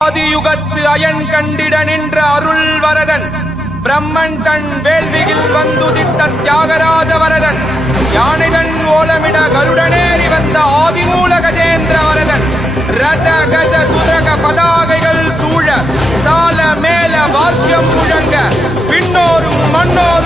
ஆதியுகத்து iron கண்டிட நின்ற அருள் வரதன் பிரம்மன் தன் வேள்வியில் வந்துதித்த தியாகராஜ வரதன் யானைதன் ஓலமிட கருடனேறி வந்த ஆதிமூல கஜேந்திர வரதன் ரத கஜ துரக பதாகைகள் சூழ தாள மேல வாக்கியம் முழங்க பின்னோரும் மன்னோரும்